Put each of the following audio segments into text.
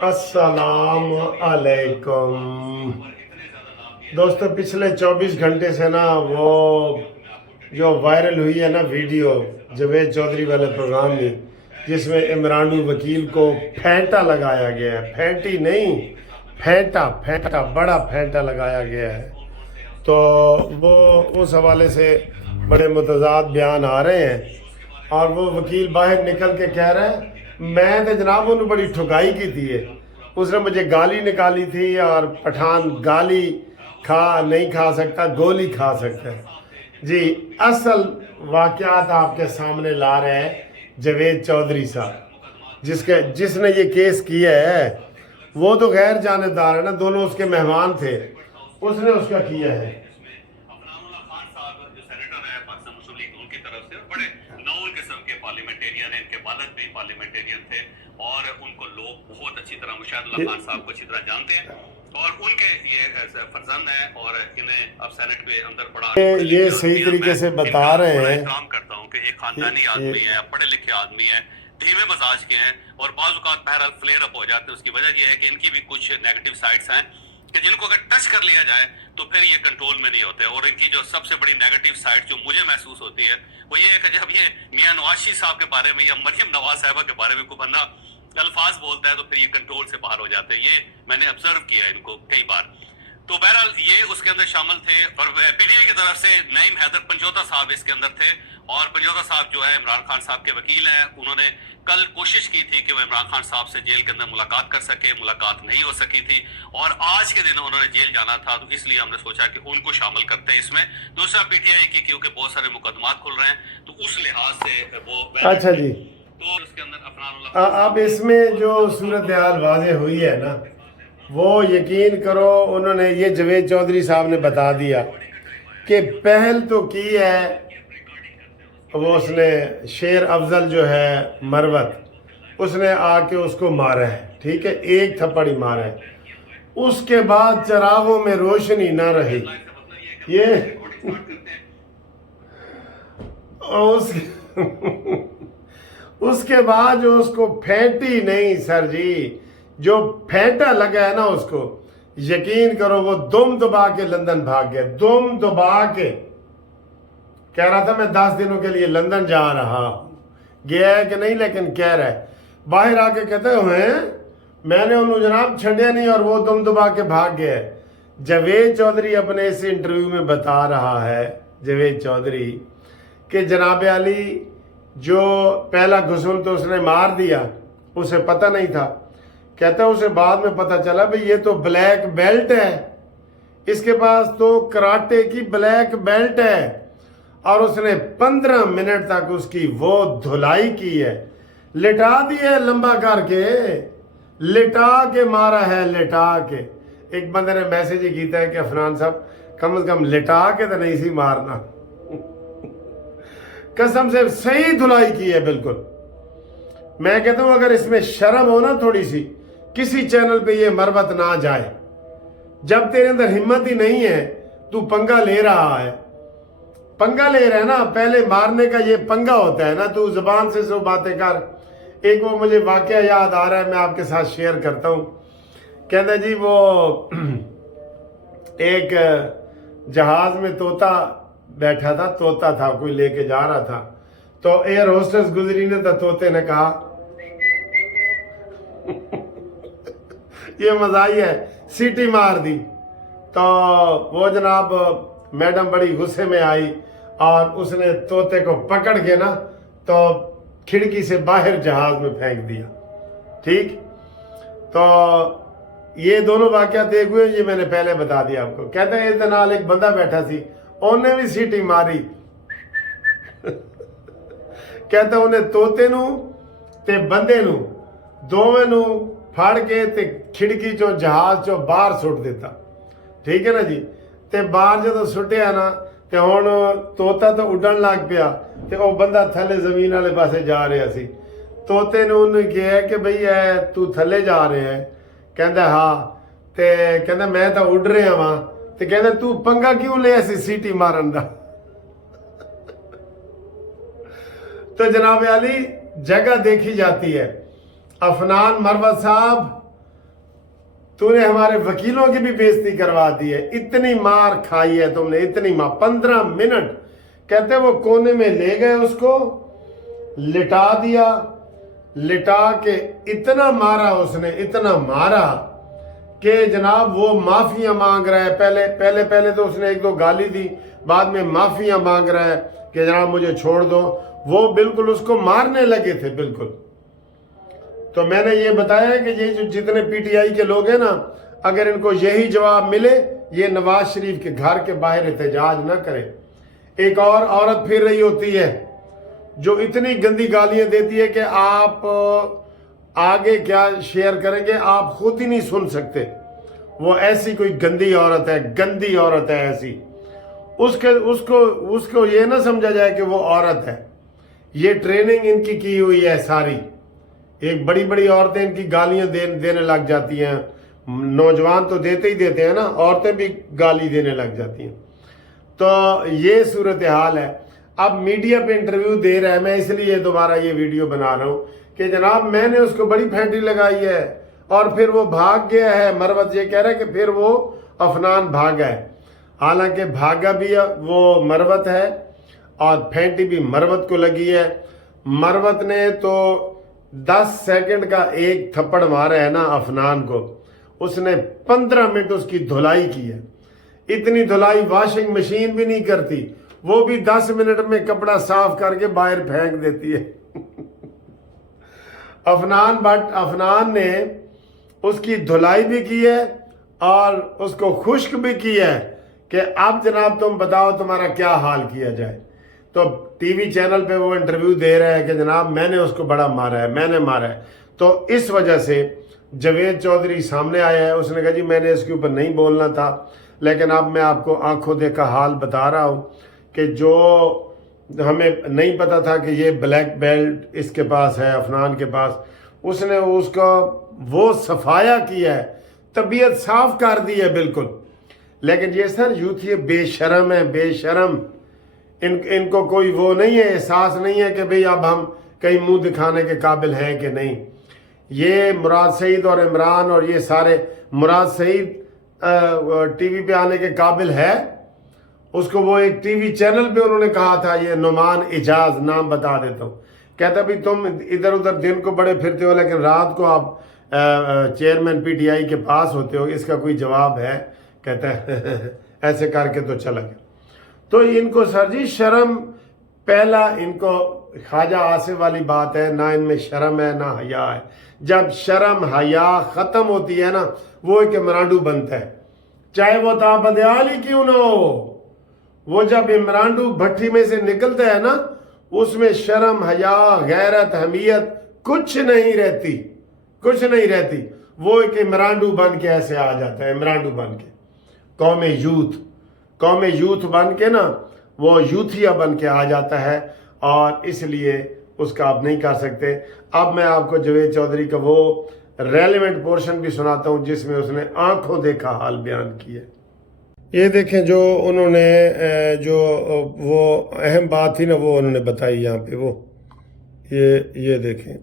अस्सलाम अलैकुम दोस्तों। पिछले 24 घंटे से ना वो जो वायरल हुई है ना वीडियो जवेद चौधरी वाले प्रोग्राम में, जिसमें इमरान वकील को फेंटा लगाया गया है। फेंटी नहीं, फेंटा फेंटा, बड़ा फेंटा लगाया गया है। तो वो उस हवाले से बड़े मुतजाद बयान आ रहे हैं और वो वकील बाहर निकल के कह रहा है मैं तो जनाब उन्होंने बड़ी ठुकाई की थी। उसने मुझे गाली निकाली थी और पठान गाली नहीं खा सकता, गोली खा सकता है। जी, असल वाक़यात आपके सामने ला रहे हैं जवेद चौधरी साहब, जिसने ये केस किया है। वो तो गैर जानबदार है ना, दोनों उसके मेहमान थे, उसने उसका किया है। पार्लियामेंटेरियन थे और उनको लोग बहुत अच्छी तरह मुशाहिद खान साहब को अच्छी तरह जानते हैं और उनके ये फर्जंद है और इन्हें अब सेनेट के अंदर बड़ा ये सही तरीके से बता रहे हैं। काम करता हूँ कि एक खानदानी आदमी है, पढ़े लिखे आदमी है, धीमे मजाज के हैं और बाज़ औक़ात बहरहाल फ्लेयर अप हो जाते हैं। उसकी वजह यह है कि इनकी भी कुछ नेगेटिव साइड्स हैं कि जिनको अगर टच कर लिया जाए तो फिर ये कंट्रोल में नहीं होते। और इनकी जो सबसे बड़ी नेगेटिव साइड जो मुझे महसूस होती है वो ये है कि जब ये मियां नवाज साहब के बारे में या मरियम नवाज साहिबा के बारे में कोई बंदा अल्फाज बोलता है तो फिर ये कंट्रोल से बाहर हो जाते हैं। ये मैंने ऑब्जर्व किया है इनको कई बार। तो बहरहाल ये उसके अंदर शामिल थे और पीटीआई की तरफ से नईम हैदर पंजोता साहब इसके अंदर थे और पंजोता साहब जो है इमरान खान साहब के वकील हैं। उन्होंने कल कोशिश की थी कि वो इमरान खान साहब से जेल के अंदर मुलाकात कर सके, मुलाकात नहीं हो सकी थी और आज के दिन उन्होंने जेल जाना था, तो इसलिए हमने सोचा कि उनको शामिल करते हैं इसमें। दूसरा पीटीआई की क्योंकि बहुत सारे मुकदमात खुल रहे हैं तो उस लिहाज से वो अच्छा जी, तो उसके अंदर अब इसमें जो सूरत हाल वाज़ेह हुई है ना, वो यकीन करो उन्होंने ये जवेद चौधरी साहब ने बता दिया कि पहल तो की है वो, उसने शेर अफजल जो है मरवत, उसने आके उसको मारा है, ठीक है, एक थप्पड़ ही मारा है। उसके बाद चरागों में रोशनी ना रही, ये उसके बाद जो उसको फेंटी नहीं सर जी, जो फेंटा लगा है ना उसको, यकीन करो वो दुम दबा के लंदन भाग गया। दुम दबा के कह रहा था मैं 10 दिनों के लिए लंदन जा रहा हूँ, गया है कि नहीं, लेकिन कह रहा है बाहर आके कहते हैं मैंने उन्होंने जनाब छड़िया नहीं और वो दुम दबा के भाग गया है। जवेद चौधरी अपने इस इंटरव्यू में बता रहा है, जवेद चौधरी, कि जनाब अली जो पहला घुसन तो उसने मार दिया, उसे पता नहीं था। कहता है उसे बाद में पता चला भाई ये तो ब्लैक बेल्ट है, इसके पास तो कराटे की ब्लैक बेल्ट है। और उसने 15 मिनट तक उसकी वो धुलाई की है, लिटा दी है लंबा करके, लिटा के मारा है, लिटा के। एक बंदे ने मैसेज ही किया है कि अफनान साहब कम से कम लिटा के तो नहीं सी मारना। कसम से सही धुलाई की है बिल्कुल। मैं कहता हूं अगर इसमें शर्म हो ना थोड़ी सी, किसी चैनल पे ये मरवत ना जाए। जब तेरे अंदर हिम्मत ही नहीं है, तू पंगा ले रहा है, पंगा ले रहा है ना, पहले मारने का ये पंगा होता है ना, तू जुबान से सो बातें कर। एक वो मुझे वाकया याद आ रहा है, मैं आपके साथ शेयर करता हूँ। कहता जी वो एक जहाज में तोता बैठा था, तोता था कोई लेके जा रहा था, तो एयर होस्टेस गुजरी ने तो तोते ने कहा ये मजाही है, सीटी मार दी। तो वो जनाब मैडम बड़ी गुस्से में आई और उसने तोते को पकड़ के ना तो खिड़की से बाहर जहाज में फेंक दिया। ठीक, तो ये दोनों वाकयात एक हुए, ये मैंने पहले बता दिया आपको। कहते हैं इस नाल एक बंदा बैठा सी, उन्हें भी सीटी मारी। कहते उन्हें तोते नू ते बंदे नू दोवें नू फड़ के ते खिड़की चो जहाज चो बाहर सुट दिता। ठीक है ना जी। ते बाहर जो सुटिया ना ते हुण तोता तो उड़न लग पिया ते ओ बंदा थले जमीन वाले पासे जा रहा सी। तोते ने उन्हें कहा कि भई तू थले जा रहे है? कहता हाँ। ते कहता मैं तो उड़ रहा वा। ते कहता तू पंगा क्यों लिया सी सीटी मारन दा? तो जनाब अली जगह देखी जाती है। अफनान मरवत साहब तूने हमारे वकीलों की भी बेइज्जती करवा दी है, इतनी मार खाई है तुमने, इतनी मार। 15 मिनट कहते वो कोने में ले गए, उसको लिटा दिया, लिटा के इतना मारा उसने, इतना मारा कि जनाब वो माफिया मांग रहा है। पहले तो उसने एक दो गाली दी, बाद में माफिया मांग रहा है कि जनाब मुझे छोड़ दो। वो बिल्कुल उसको मारने लगे थे बिल्कुल। तो मैंने ये बताया कि ये जो जितने पीटीआई के लोग हैं ना, अगर इनको यही जवाब मिले, ये नवाज शरीफ के घर के बाहर एहतजाज ना करें। एक और औरत फिर रही होती है जो इतनी गंदी गालियां देती है कि आप आगे क्या शेयर करेंगे आप खुद ही नहीं सुन सकते। वो ऐसी कोई गंदी औरत है, गंदी औरत है ऐसी। उसको ये ना समझा जाए कि वो औरत है। ये ट्रेनिंग इनकी की हुई है सारी। एक बड़ी बड़ी औरतें इनकी गालियां देने लग जाती हैं। नौजवान तो देते ही देते हैं ना, औरतें भी गाली देने लग जाती हैं। तो ये सूरत हाल है। अब मीडिया पे इंटरव्यू दे रहा है, मैं इसलिए दोबारा ये वीडियो बना रहा हूं कि जनाब मैंने उसको बड़ी फैंटी लगाई है और फिर वो भाग गया है। मरवत ये कह रहा है कि फिर वो अफनान भागा है। हालांकि भागा भी वो मरवत है और फैंटी भी मरवत को लगी है। मरवत ने तो 10 सेकंड का एक थप्पड़ मारा है ना अफनान को, उसने 15 मिनट उसकी धुलाई की है। इतनी धुलाई वॉशिंग मशीन भी नहीं करती, वो भी 10 मिनट में कपड़ा साफ करके बाहर फेंक देती है। अफनान ने उसकी धुलाई भी की है और उसको खुश्क भी की है कि अब जनाब तुम बताओ तुम्हारा क्या हाल किया जाए। तो टीवी चैनल पे वो इंटरव्यू दे रहा है कि जनाब मैंने उसको बड़ा मारा है, मैंने मारा है। तो इस वजह से जावेद चौधरी सामने आया है, उसने कहा जी मैंने इसके ऊपर नहीं बोलना था, लेकिन अब मैं आपको आंखों देखा हाल बता रहा हूँ कि जो हमें नहीं पता था कि ये ब्लैक बेल्ट इसके पास है, अफनान के पास, उसने उसका वो सफाया किया है, तबीयत साफ कर दी है बिल्कुल। लेकिन ये सर यूथ ये बेशरम है, बेशरम। इनको कोई वो नहीं है, एहसास नहीं है कि भाई अब हम कहीं मुंह दिखाने के काबिल हैं कि नहीं। ये मुराद सईद और इमरान और ये सारे, मुराद सईद टीवी पे आने के काबिल है, उसको वो एक टीवी चैनल पे उन्होंने कहा था, ये नुमान इजाज नाम बता देता हूँ, कहता भी तुम इधर उधर दिन को बड़े फिरते हो लेकिन रात को आप चेयरमैन पीटीआई के पास होते हो, इसका कोई जवाब है? कहता है ऐसे करके तो चला गया। तो इनको सर जी शर्म, पहला इनको ख्वाजा आसिफ वाली बात है, ना इनमें शर्म है ना हया है। जब शर्म हया खत्म होती है ना, वो एक इमरांडू बनता है, चाहे वो ताबदयाल ही क्यों ना हो। वो जब इमरांडू भट्टी में से निकलता है ना, उसमें शर्म हया गैरत हमियत कुछ नहीं रहती, कुछ नहीं रहती। वो एक इमरांडू बन के ऐसे आ जाता है, इमरांडू बन के कौम यूथ बन के ना, वो यूथिया बन के आ जाता है और इसलिए उसका आप नहीं कर सकते। अब मैं आपको जावेद चौधरी का वो रेलेवेंट पोर्शन भी सुनाता हूं जिसमें उसने आंखों देखा हाल बयान किया। ये देखें जो उन्होंने जो वो अहम बात थी ना वो उन्होंने बताई यहाँ पे, वो ये देखें।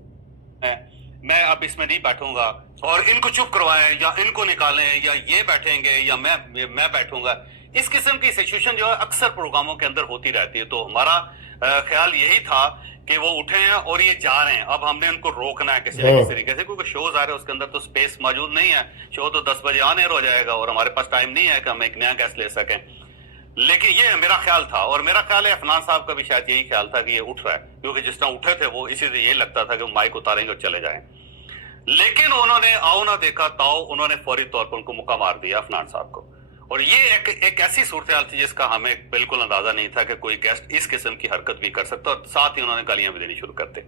मैं अब इसमें नहीं बैठूंगा और इनको चुप करवाएं या इनको निकालें या ये बैठेंगे या मैं बैठूंगा। इस किस्म की सिचुएशन जो है अक्सर प्रोग्रामों के अंदर होती रहती है। तो हमारा ख्याल यही था कि वो उठे हैं और ये जा रहे हैं, अब हमने उनको रोकना है किसी न किसी तरीके से, क्योंकि शोज आ रहे हैं उसके अंदर तो स्पेस मौजूद नहीं है। शो तो 10 बजे ऑन एयर हो जाएगा और हमारे पास टाइम नहीं है कि हम एक नया गेस्ट ले सकें। लेकिन ये मेरा ख्याल था और मेरा ख्याल है अफनान साहब का भी शायद यही ख्याल था कि ये उठ रहा है, क्योंकि जिस तरह उठे थे वो इसी से ये लगता था कि वो माइक उतारेंगे और चले जाएं। लेकिन उन्होंने आओ ना देखा ताओ, उन्होंने फौरी तौर पर उनको मुक्का मार दिया अफनान साहब को। और ये एक ऐसी सूरत हाल थी जिसका हमें बिल्कुल अंदाजा नहीं था कि कोई गेस्ट इस किस्म की हरकत भी कर सकता, और साथ ही उन्होंने गालियां भी देनी शुरू करते।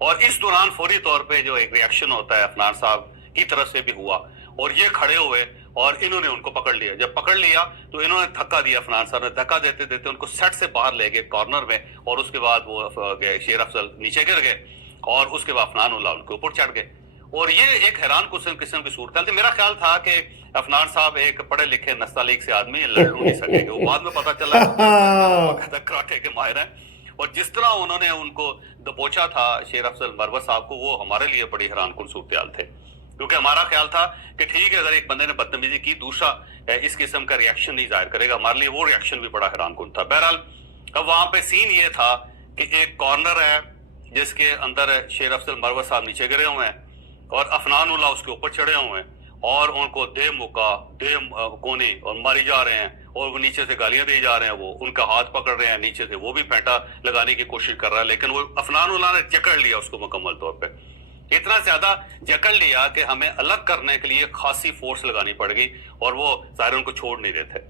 और इस दौरान फौरी तौर पे जो एक रिएक्शन होता है अफनान साहब की तरफ से भी हुआ और ये खड़े हुए और इन्होंने उनको पकड़ लिया। जब पकड़ लिया तो इन्होंने धक्का दिया, अफनान साहब ने धक्का देते देते उनको सेट से बाहर ले गए कॉर्नर में, और उसके बाद वो शेर अफजल नीचे गिर गए और उसके बाद अफनान उल्लाह उनके ऊपर चढ़ गए। और ये एक हैरान किस्म की सूरत थी। मेरा ख्याल था कि अफनान साहब एक पढ़े लिखे नस्तालीक से आदमी लड़ नहीं सकेंगे, वो बाद में पता चला कराटे के माहिर हैं। और जिस तरह उन्होंने उनको दबोचा था शेर अफजल मरवत साहब को, वो हमारे लिए बड़ी हैरान कुन सूरत हाल थे। کیونکہ ہمارا خیال تھا کہ ٹھیک ہے اگر ایک بندے نے بدتمیزی کی دوسرا اس قسم کا ریاکشن نہیں ظاہر کرے گا، ہمارے لیے وہ ریاکشن بھی بڑا حیران کن تھا. بہرحال اب وہاں پہ سین یہ تھا کہ ایک کارنر ہے جس کے اندر شیر افضل مروت صاحب نیچے گرے ہوئے ہیں اور افنان اللہ اس کے اوپر چڑھے ہوئے ہیں اور ان کو دے موقع دے کونے اور ماری جا رہے ہیں اور وہ نیچے سے گالیاں دی جا رہے ہیں، وہ ان کا ہاتھ پکڑ رہے ہیں نیچے سے، وہ بھی پینٹا لگانے کی کوشش کر رہا ہے، لیکن وہ افنان اللہ نے جکڑ لیا اس کو مکمل طور پہ، اتنا زیادہ جکڑ لیا کہ ہمیں الگ کرنے کے لیے خاصی فورس لگانی پڑ گئی اور وہ ظاہر ان کو چھوڑ نہیں رہے تھے.